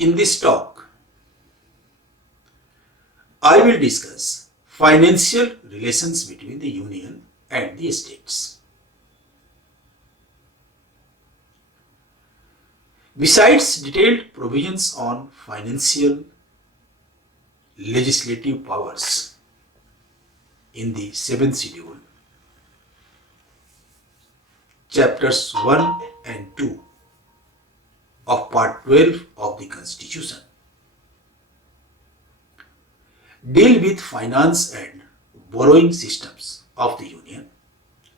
In this talk, I will discuss financial relations between the Union and the states. Besides detailed provisions on financial legislative powers in the 7th schedule, chapters 1 and 2 of part 12 of the Constitution deal with finance and borrowing systems of the Union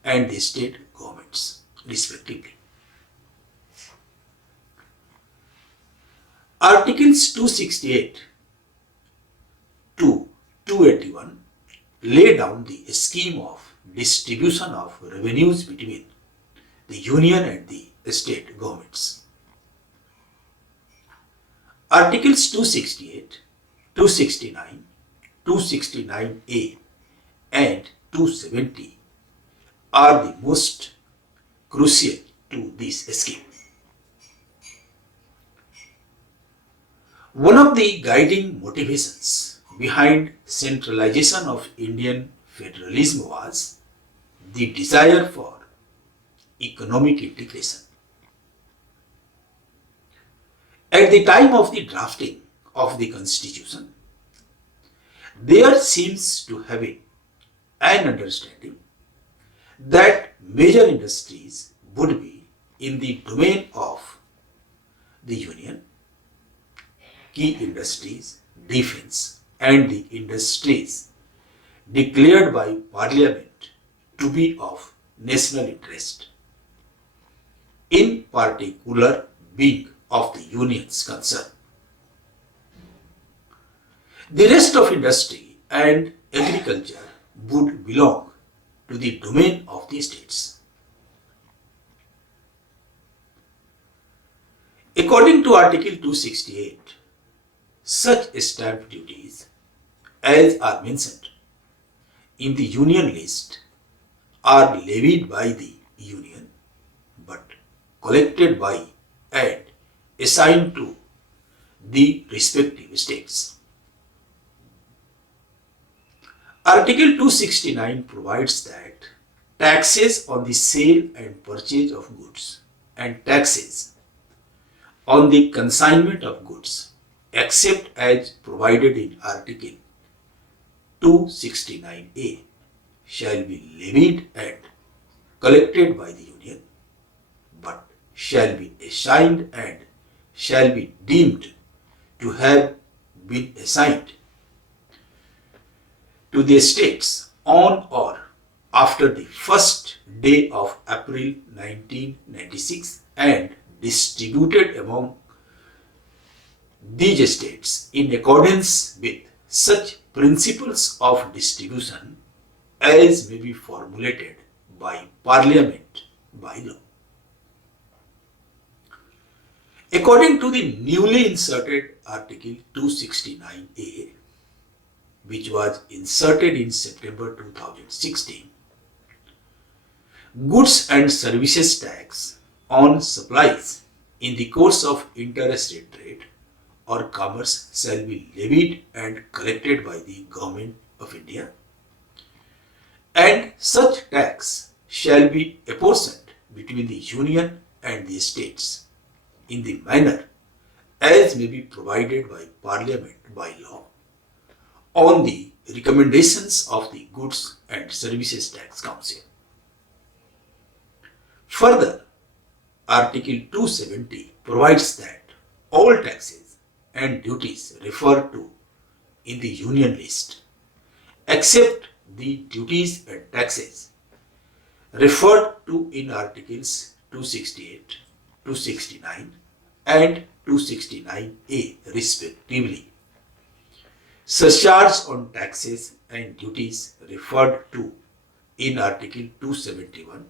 and the state governments respectively. Articles 268 to 281 lay down the scheme of distribution of revenues between the Union and the state governments. Articles 268, 269, 269A and 270 are the most crucial to this scheme. One of the guiding motivations behind centralization of Indian federalism was the desire for economic integration. At the time of the drafting of the Constitution, there seems to have been an understanding that major industries would be in the domain of the Union, key industries, defense, and the industries declared by Parliament to be of national interest, in particular being of the Union's concern. The rest of industry and agriculture would belong to the domain of the states. According to Article 268, such stamp duties as are mentioned in the Union list are levied by the Union but collected by and assigned to the respective states. Article 269 provides that taxes on the sale and purchase of goods and taxes on the consignment of goods, except as provided in Article 269A, shall be levied and collected by the Union, but shall be assigned and shall be deemed to have been assigned to the states on or after the first day of April 1996 and distributed among these states in accordance with such principles of distribution as may be formulated by Parliament by law. According to the newly inserted Article 269A, which was inserted in September 2016, goods and services tax on supplies in the course of interstate trade or commerce shall be levied and collected by the Government of India, and such tax shall be apportioned between the Union and the states in the manner as may be provided by Parliament by law on the recommendations of the Goods and Services Tax Council. Further, Article 270 provides that all taxes and duties referred to in the Union list, except the duties and taxes referred to in Articles 268, 269 and 269A respectively, surcharge on taxes and duties referred to in Article 271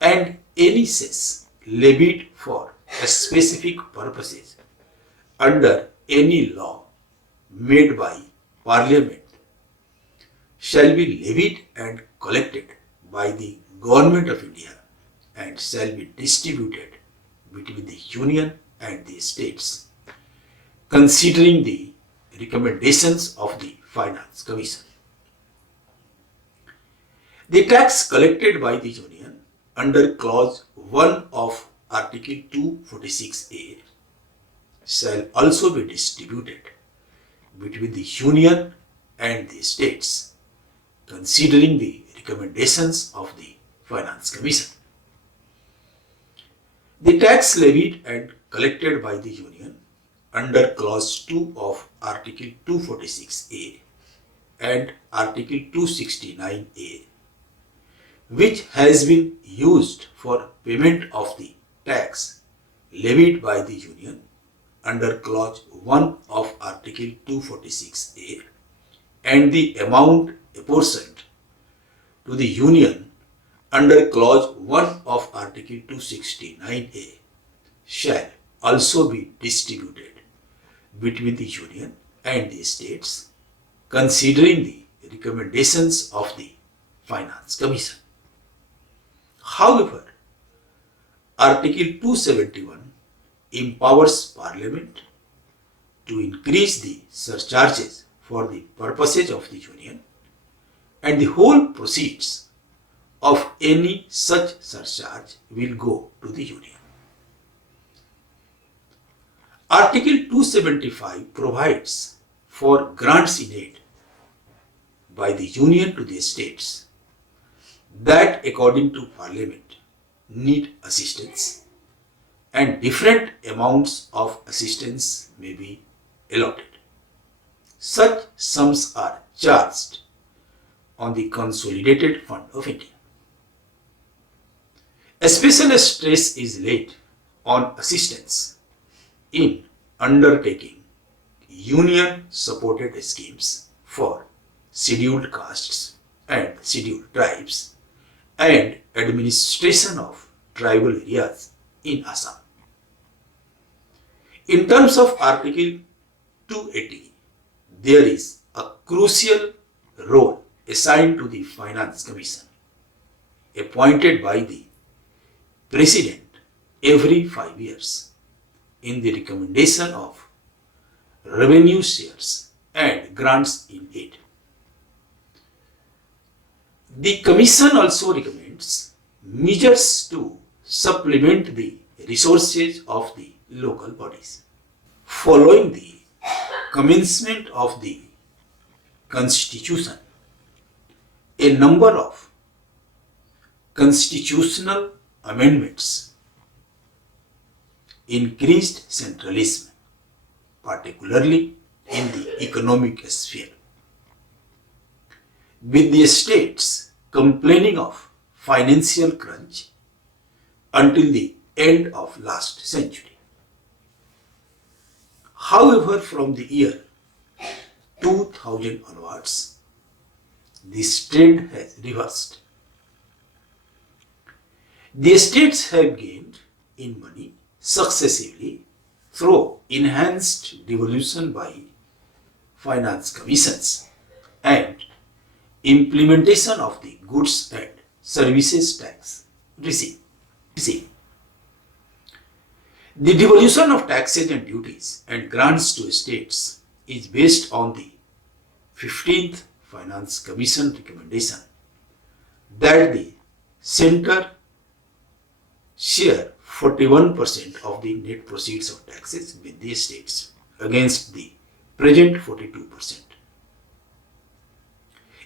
and any cess levied for specific purposes under any law made by Parliament shall be levied and collected by the Government of India and shall be distributed between the Union and the states considering the recommendations of the Finance Commission. The tax collected by the Union under Clause 1 of Article 246A shall also be distributed between the Union and the states, considering the recommendations of the Finance Commission. The tax levied and collected by the Union under Clause 2 of Article 246A and Article 269A, which has been used for payment of the tax levied by the Union under Clause 1 of Article 246A and the amount apportioned to the Union under Clause 1 of Article 269A shall also be distributed between the Union and the states, considering the recommendations of the Finance Commission. However, Article 271 empowers Parliament to increase the surcharges for the purposes of the Union, and the whole proceeds of any such surcharge will go to the Union. Article 275 provides for grants in aid by the Union to the states that, according to Parliament, need assistance, and different amounts of assistance may be allotted. Such sums are charged on the Consolidated Fund of India. A special stress is laid on assistance in undertaking union-supported schemes for scheduled castes and scheduled tribes and administration of tribal areas in Assam. In terms of Article 280, there is a crucial role assigned to the Finance Commission, appointed by the President every 5 years, in the recommendation of revenue shares and grants in aid. The Commission also recommends measures to supplement the resources of the local bodies. Following the commencement of the Constitution, a number of constitutional amendments increased centralism, particularly in the economic sphere, with the states complaining of financial crunch until the end of last century. However, from the year 2000 onwards, this trend has reversed. The states have gained in money successively through enhanced devolution by finance commissions and implementation of the goods and services tax regime. The devolution of taxes and duties and grants to states is based on the 15th Finance Commission recommendation that the center share 41% of the net proceeds of taxes with the states against the present 42%.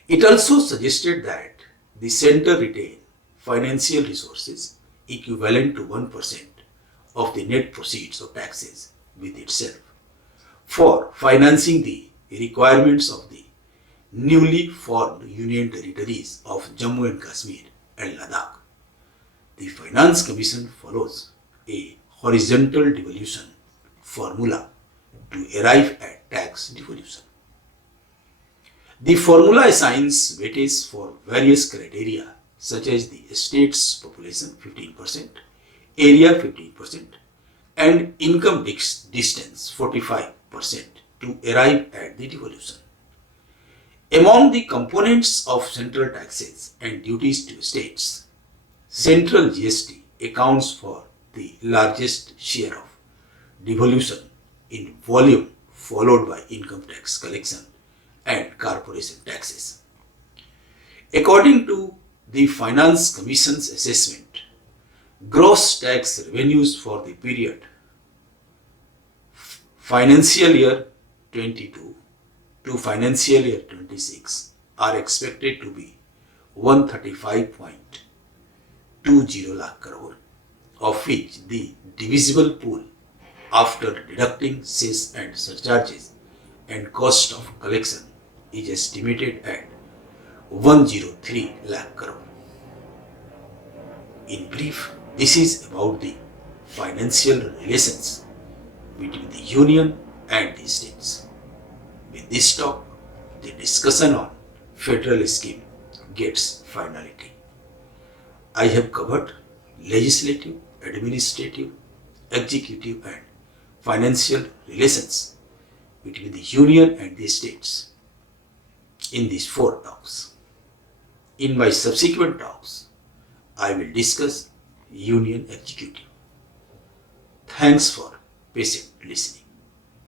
It also suggested that the center retain financial resources equivalent to 1% of the net proceeds of taxes with itself for financing the requirements of the newly formed Union territories of Jammu and Kashmir and Ladakh. The Finance Commission follows a horizontal devolution formula to arrive at tax devolution. The formula assigns weightage for various criteria such as the state's population 15%, area 15%, and income distance 45% to arrive at the devolution. Among the components of central taxes and duties to states, central GST accounts for the largest share of devolution in volume followed by income tax collection and corporation taxes. According to the Finance Commission's assessment, gross tax revenues for the period financial year 22 to financial year 26 are expected to be 135.20 lakh crore, of which the divisible pool after deducting cess and surcharges and cost of collection is estimated at 103 lakh crore. In brief, this is about the financial relations between the union and the states. With this talk, the discussion on federal scheme gets finality. I have covered legislative, administrative, executive and financial relations between the union and the states in these 4 talks. In my subsequent talks, I will discuss union executive. Thanks for patient listening.